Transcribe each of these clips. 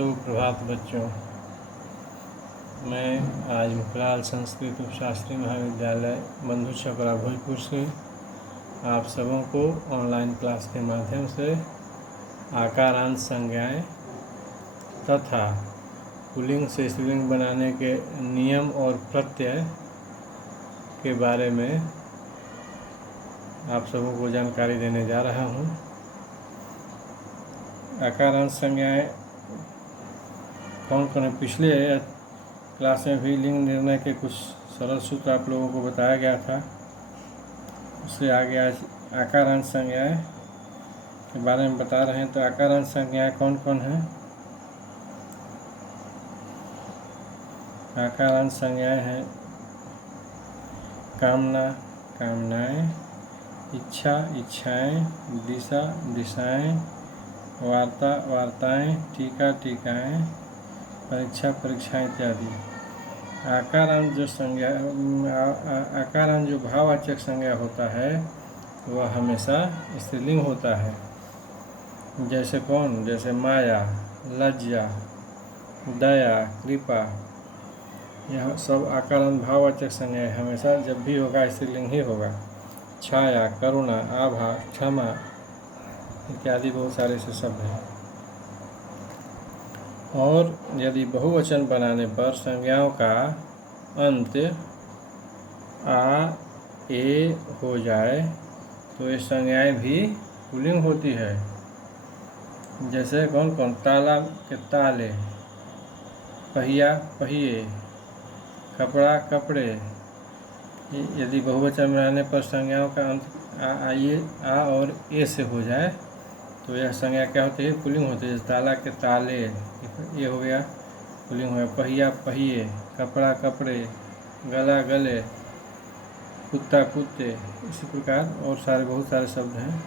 सुप्रभात बच्चों। मैं आज मुखलाल संस्कृत उपशास्त्री महाविद्यालय बंधु छपरा भोजपुर से आप सबों को ऑनलाइन क्लास के माध्यम से आकारांश संज्ञाएं तथा पुल्लिंग से स्त्रीलिंग बनाने के नियम और प्रत्यय के बारे में आप सबों को जानकारी देने जा रहा हूँ। आकारांश संज्ञाएं कौन कौन है? पिछले क्लास में भी लिंग निर्णय के कुछ सरल सूत्र आप लोगों को बताया गया था। उससे आगे आज आकारांश संज्ञाएं के बारे में बता रहे हैं। तो आकारांश संज्ञाएं कौन कौन है? आकारांश संज्ञाएं हैं कामना, कामनाएं, इच्छा, इच्छाएं, दिशा, दिशाएं, वार्ता, वार्ताएं, टीका, टीकाएं, परीक्षा, परीक्षाएं इत्यादि। आकारांश जो संज्ञा आकारांश जो भाववाचक संज्ञा होता है वह हमेशा स्त्रीलिंग होता है। जैसे कौन? जैसे माया, लज्जा, दया, कृपा, यह सब आकारांश भाववाचक संज्ञा है। हमेशा जब भी होगा स्त्रीलिंग ही होगा। छाया, करुणा, आभा, क्षमा इत्यादि बहुत सारे से शब्द हैं। और यदि बहुवचन बनाने पर संज्ञाओं का अंत आ, ए हो जाए तो ये संज्ञाएं भी पुल्लिंग होती है। जैसे कौन कौन? ताला के ताले, पहिया, पहिए, कपड़ा, कपड़े। यदि बहुवचन बनाने पर संज्ञाओं का अंत आ और ए से हो जाए तो यह संज्ञा क्या होती है? पुल्लिंग होती है। ताला के ताले ये हो गया, पुल्लिंग हो गया। पहिया, पहिए, कपड़ा, कपड़े, गला, गले, कुत्ता, कुत्ते। इसी प्रकार और सारे बहुत सारे शब्द हैं।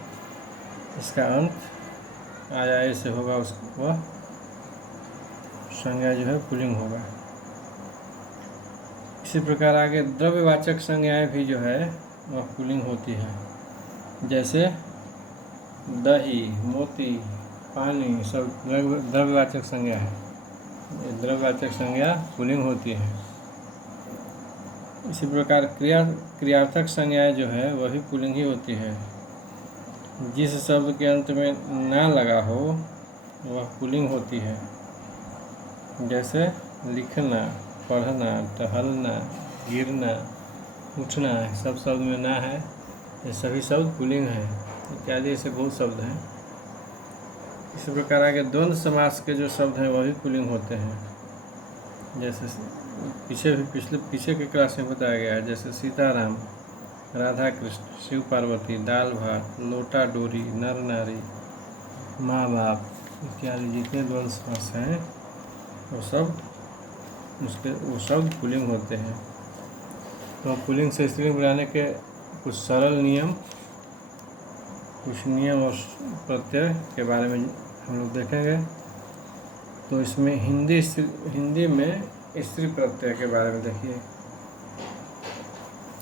इसका अंत आया ए से होगा, वह संज्ञा जो है पुल्लिंग होगा। इसी प्रकार आगे द्रव्यवाचक संज्ञाएं भी जो है वह पुल्लिंग होती है। जैसे दही, मोती, पानी सब द्रव्यवाचक संज्ञा है। द्रव्यवाचक संज्ञा पुल्लिंग होती है। इसी प्रकार क्रियार्थक संज्ञाएं जो है वह भी पुल्लिंग ही होती है। जिस शब्द के अंत में ना लगा हो वह पुल्लिंग होती है। जैसे लिखना, पढ़ना, टहलना, गिरना, उठना, सब शब्द में ना है, ये सभी शब्द पुल्लिंग हैं। इत्यादि ऐसे बहुत शब्द हैं। इसी प्रकार आगे द्वंद्व समास के जो शब्द हैं वह भी पुल्लिंग होते हैं। जैसे पीछे के क्लास में बताया गया है। जैसे सीताराम, राधा कृष्ण, शिव पार्वती, दाल भात, लोटा डोरी, नर नारी, माँ बाप इत्यादि जितने द्वंद्व समास हैं वो शब्द पुल्लिंग होते हैं। तो पुल्लिंग से स्त्रीलिंग बनाने के कुछ सरल नियम, कुछ नियम और प्रत्यय के बारे में हम लोग देखेंगे। तो इसमें हिंदी में स्त्री प्रत्यय के बारे में देखिए।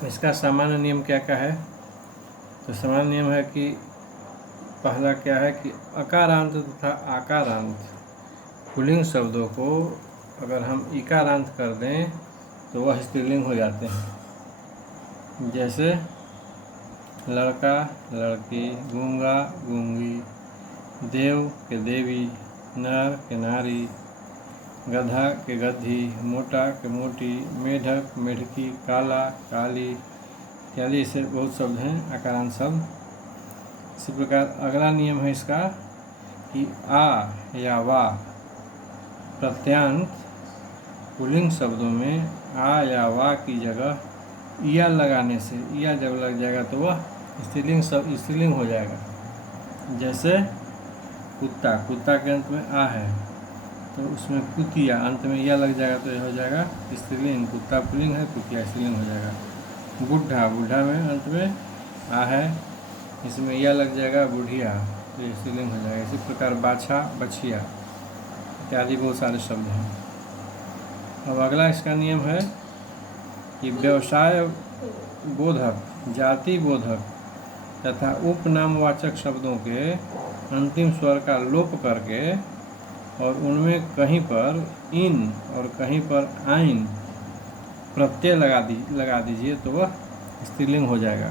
इसका सामान्य नियम क्या क्या है? तो सामान्य नियम है कि पहला क्या है कि अकारांत तथा आकारांत पुल्लिंग शब्दों को अगर हम इकारांत कर दें तो वह स्त्रीलिंग हो जाते हैं। जैसे लड़का, लड़की, गूंगा, गूंगी, देव के देवी, नर के नारी, गधा के गधी, मोटा के मोटी, मेढक, मेढकी, काला, काली इत्यादि ऐसे बहुत शब्द हैं आकारांत शब्द। इसी प्रकार अगला नियम है इसका कि आ या वा प्रत्यांत पुल्लिंग शब्दों में आ या वा की जगह या लगाने से, या जब लग जाएगा तो वह स्त्रीलिंग हो जाएगा। जैसे कुत्ता, कुत्ता के अंत में आ है तो उसमें कुतिया, अंत में या लग जाएगा तो यह हो जाएगा स्त्रीलिंग। कुत्ता पुल्लिंग है, कुतिया स्त्रीलिंग हो जाएगा। बुढ़ा, बुढ़ा में अंत में आ है, इसमें या लग जाएगा बुढ़िया तो ये स्त्रीलिंग हो जाएगा। इसी प्रकार बाछा, बछिया इत्यादि बहुत सारे शब्द हैं। अब अगला इसका नियम है कि व्यवसाय बोधक, जाति बोधक तथा उपनामवाचक शब्दों के अंतिम स्वर का लोप करके और उनमें कहीं पर इन और कहीं पर आइन प्रत्यय लगा दीजिए तो वह स्त्रीलिंग हो जाएगा।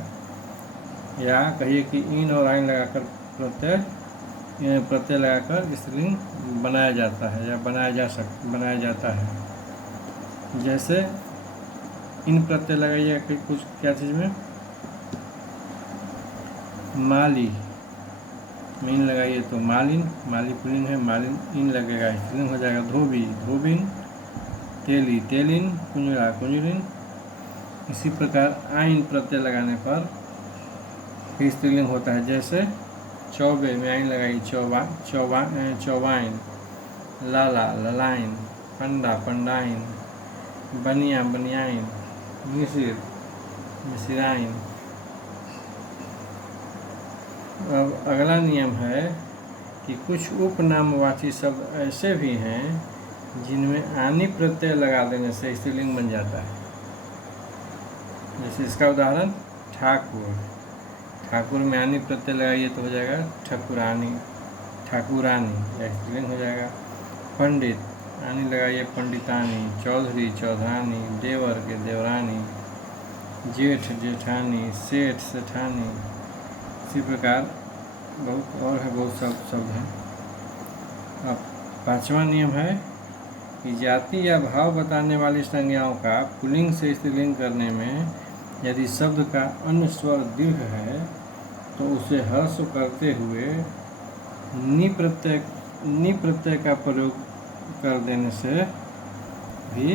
या कहिए कि इन और आइन लगाकर प्रत्यय लगाकर स्त्रीलिंग बनाया जाता है या बनाया जाता है। जैसे इन प्रत्यय लगाइए कुछ क्या चीज़ में, माली में इन लगाइए तो मालिन, माली पुल्लिंग है, मालिन इन लगेगा स्त्रीलिंग हो जाएगा। धोबी धोबिन, तेली तेलिन, कुंजरा कुंजरिन। इसी प्रकार आइन प्रत्यय लगाने पर भी स्त्रीलिंग होता है। जैसे चौबे में आइन लगाई चौवाइन, लाला ललाइन, पंडा पंडाइन, बनिया बनियाइन, मिसिर मिसिराइन। अब अगला नियम है कि कुछ उपनामवाची शब्द ऐसे भी हैं जिनमें आनी प्रत्यय लगा देने से स्त्रीलिंग बन जाता है। जैसे इसका उदाहरण ठाकुर, ठाकुर में आनी प्रत्यय लगाइए तो हो जाएगा ठकुरानी, ठाकुरानी या स्त्रीलिंग हो जाएगा। पंडित आनी लगाइए पंडितानी, चौधरी चौधरानी, देवर के देवरानी, जेठ जेठानी, सेठ सेठानी। इसी प्रकार बहुत शब्द हैं। अब पांचवा नियम है कि जाति या भाव बताने वाली संज्ञाओं का पुल्लिंग से स्त्रीलिंग करने में यदि शब्द का अन्य स्वर दीर्घ है तो उसे ह्रस्व करते हुए नि प्रत्यय का प्रयोग कर देने से भी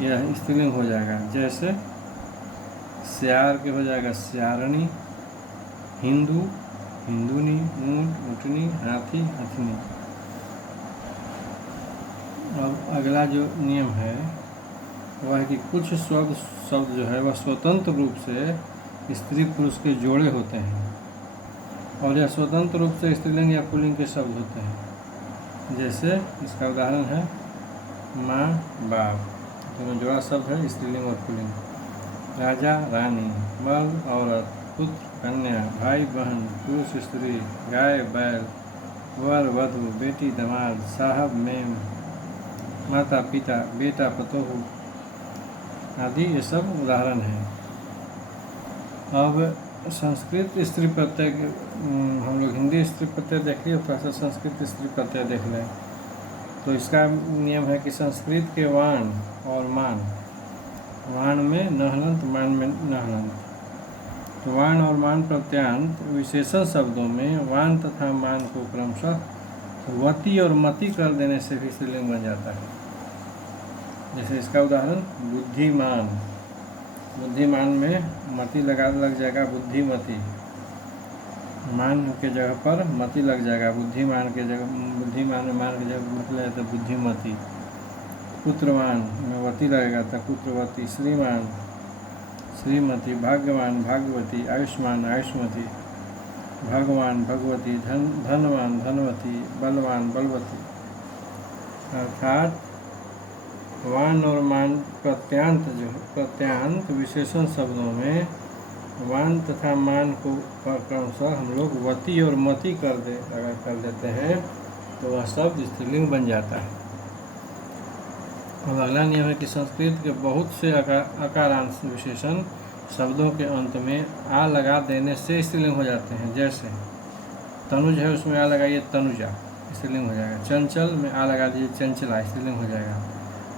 यह स्त्रीलिंग हो जाएगा। जैसे स्यार के हो जाएगा स्यारणी, हिंदू हिंदुनी, ऊंट ऊँटनी, हाथी हथनी। अब अगला जो नियम है वह है कि कुछ शब्द जो है वह स्वतंत्र रूप से स्त्री पुरुष के जोड़े होते हैं और यह स्वतंत्र रूप से स्त्रीलिंग या पुल्लिंग के शब्द होते हैं। जैसे इसका उदाहरण है माँ बाप, दोनों जोड़ा शब्द है स्त्रीलिंग और पुल्लिंग। राजा रानी, मर्द औरत, पुत्र कन्या, भाई बहन, पुरुष स्त्री, गाय बैल, वर वधू, बेटी दामाद, साहब मेम, माता पिता, बेटा पतोहू आदि ये सब उदाहरण हैं। अब संस्कृत स्त्री प्रत्यय हम लोग हिंदी स्त्री प्रत्यय देख लिए, थोड़ा सा संस्कृत स्त्री प्रत्यय देख लें। तो इसका नियम है कि संस्कृत के वाण और मान, वाण में नहलंत, मान में नहलंत। तो वाण और मान प्रत्यांत विशेषण शब्दों में वाण तथा मान को क्रमशः वती और मति कर देने से भी स्त्रीलिंग बन जाता है। जैसे इसका उदाहरण बुद्धिमान, बुद्धिमान में मति लग जाएगा बुद्धिमती, मान के जगह पर मति लग जाएगा, बुद्धिमान के जगह बुद्धिमान में मान की जगह मति लग जाता है बुद्धिमती। पुत्रवान में वती लगेगा तो पुत्रवती। श्रीमान श्रीमती, भाग्यवान भाग्यवती, आयुष्मान आयुष्मती, भगवान भगवती, धनवान धनवती, बलवान बलवती। अर्थात वान और मान प्रत्यांत विशेषण शब्दों में वान तथा मान को क्रमशः हम लोग वती और मति अगर कर देते हैं तो वह शब्द स्त्रीलिंग बन जाता है। अब अगला नियम है कि संस्कृत के बहुत से अकारांश विशेषण शब्दों के अंत में आ लगा देने से स्त्रीलिंग हो जाते हैं। जैसे तनुज है उसमें आ लगाइए तनुजा, स्त्रीलिंग हो जाएगा। चंचल में आ लगा दीजिए चंचला, स्त्रीलिंग हो जाएगा।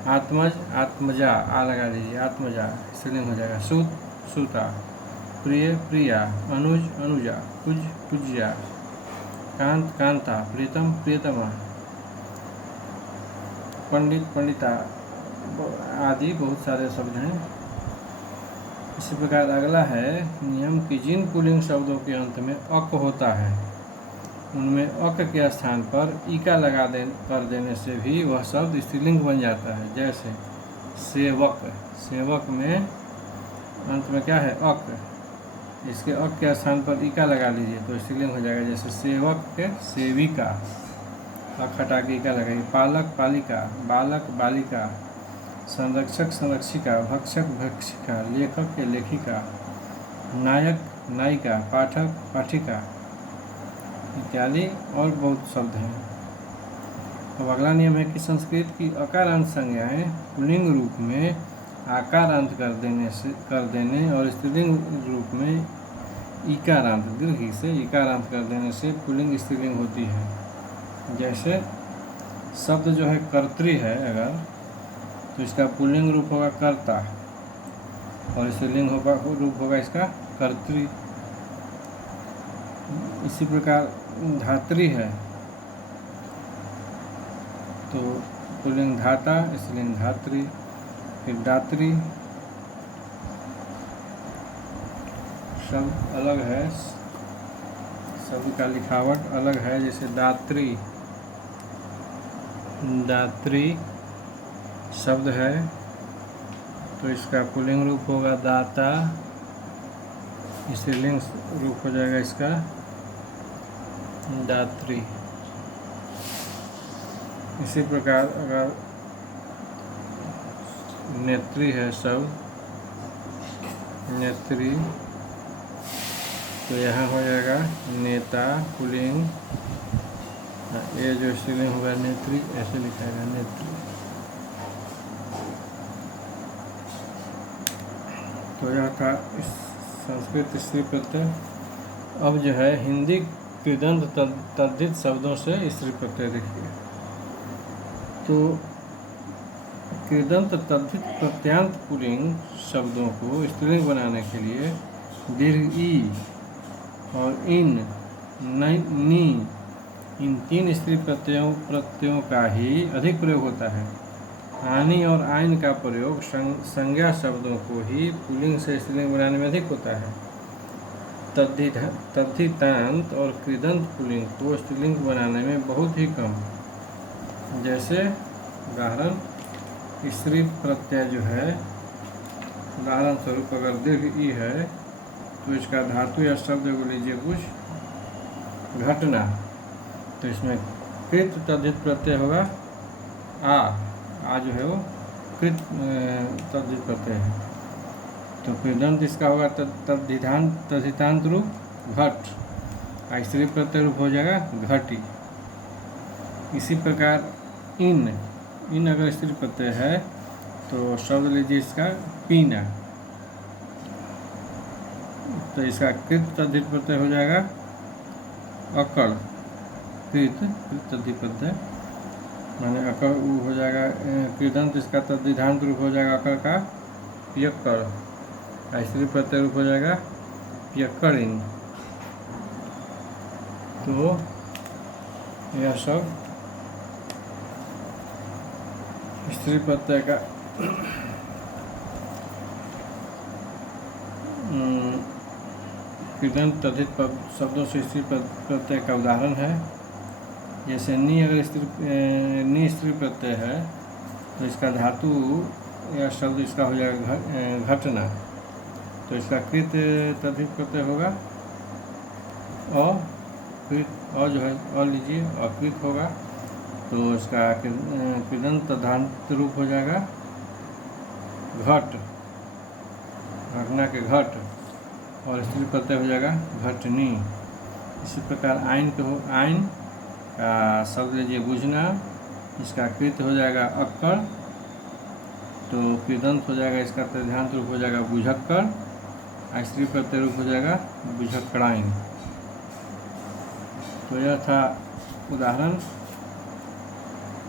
आत्मज आत्मजा आ लगा दीजिए आत्मजा, स्त्रीलिंग हो जाएगा। सूत सूता, प्रिय प्रिया, अनुज अनुजा, कुज कुज्या, कांत कांता, प्रीतम प्रियतमा, पंडित पंडिता आदि बहुत सारे शब्द हैं। इसी प्रकार अगला है नियम कि जिन पुल्लिंग शब्दों के अंत में अक होता है उनमें अक के स्थान पर इका कर देने से भी वह शब्द स्त्रीलिंग बन जाता है। जैसे सेवक, सेवक में अंत में क्या है अक, इसके अक के स्थान पर इका लगा लीजिए तो स्त्रीलिंग हो जाएगा। जैसे सेवक के सेविका, अक हटा के इका लगाइए। पालक पालिका, बालक बालिका, संरक्षक संरक्षिका, भक्षक भक्षिका, लेखक के लेखिका, नायक नायिका, पाठक पाठिका इत्यादि और बहुत शब्द हैं। अब अगला नियम है कि संस्कृत की अकारांत संज्ञाएं पुल्लिंग रूप में आकारांत कर देने और स्त्रीलिंग रूप में इकारांत दीर्घ से इकारांत कर देने से पुल्लिंग स्त्रीलिंग होती है। जैसे शब्द जो है कर्त्री है अगर, तो इसका पुल्लिंग रूप होगा कर्ता और स्त्रीलिंग रूप होगा इसका कर्त्री। इसी प्रकार धात्री है तो पुल्लिंग धाता, स्त्रीलिंग धात्री। फिर दात्री शब्द अलग है, शब्द का लिखावट अलग है। जैसे दात्री, दात्री शब्द है तो इसका पुल्लिंग रूप होगा दाता, स्त्रीलिंग रूप हो जाएगा इसका दात्री। इसी प्रकार अगर नेत्री है शब्द, नेत्री, तो यहाँ हो जाएगा नेता पुल्लिंग, ये जो स्त्रीलिंग होगा नेत्री, ऐसे लिखाएगा नेत्री। तो यह था इस संस्कृत स्त्री प्रत्यय। अब जो है हिंदी कृदंत तद्धित शब्दों से स्त्री प्रत्यय देखिए। तो कृदंत तद्धित प्रत्यांत पुल्लिंग शब्दों को स्त्रीलिंग बनाने के लिए दीर्घ ई और इन, नी, इन तीन स्त्री प्रत्ययों का ही अधिक प्रयोग होता है। आनी और आइन का प्रयोग संज्ञा शब्दों को ही पुल्लिंग से स्त्रीलिंग बनाने में अधिक होता है। तद्धितांत और कृदंत पुल्लिंग को स्त्रीलिंग बनाने में बहुत ही कम। जैसे उदाहरण, स्त्री प्रत्यय जो है, उदाहरण स्वरूप अगर दीर्घ ई है तो इसका धातु या शब्द को लीजिए कुछ घटना, तो इसमें कृत तद्धित प्रत्यय होगा आ जो है वो कृत तद्धित प्रत्यय है। तो कृदंत इसका होगा तद्धितांत रूप घट, स्त्री प्रत्यय रूप हो जाएगा घटी। इसी प्रकार इन अगर स्त्री प्रत्यय है तो शब्द लीजिए इसका पीना, तो इसका कृत तद्धित प्रत्यय हो जाएगा अकड़, कृत तद्धित प्रत्यय माने अकड़ हो जाएगा। कृदंत इसका तद्धितांत रूप हो जाएगा अकड़ का पियक्कड़, स्त्री प्रत्यय रूप हो जाएगा पियक्कड़िन। तो यह सब स्त्री प्रत्यय का कृदंत तद्धित शब्दों से स्त्री प्रत्यय का उदाहरण है। जैसे नी अगर स्त्री प्रत्यय है तो इसका धातु या शब्द इसका हो जाएगा घटना, तो इसका कृत तद्धित प्रत्यय होगा और जो है और लीजिए अकृत होगा, तो इसका कृदंत तद्धांत रूप हो जाएगा घट, घटना के घट, और स्त्री प्रत्यय हो जाएगा घटनी। इसी प्रकार आइन का शब्द लीजिए बुझना, इसका कृत हो जाएगा अक्कड़, तो कृदंत हो जाएगा इसका तद्धांत रूप हो जाएगा बुझक्कड़, स्त्री प्रत्यय रूप हो जाएगा बुझक्कड़ाइन। तो यह था उदाहरण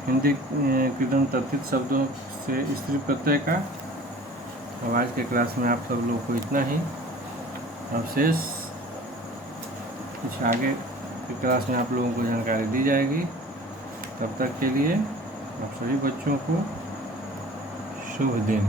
हिंदी कृदंत तद्धित शब्दों से स्त्री प्रत्यय का। अब आज के क्लास में आप सब लोग को इतना ही। अब शेष कुछ आगे की क्लास में आप लोगों को जानकारी दी जाएगी। तब तक के लिए आप सभी बच्चों को शुभ दिन।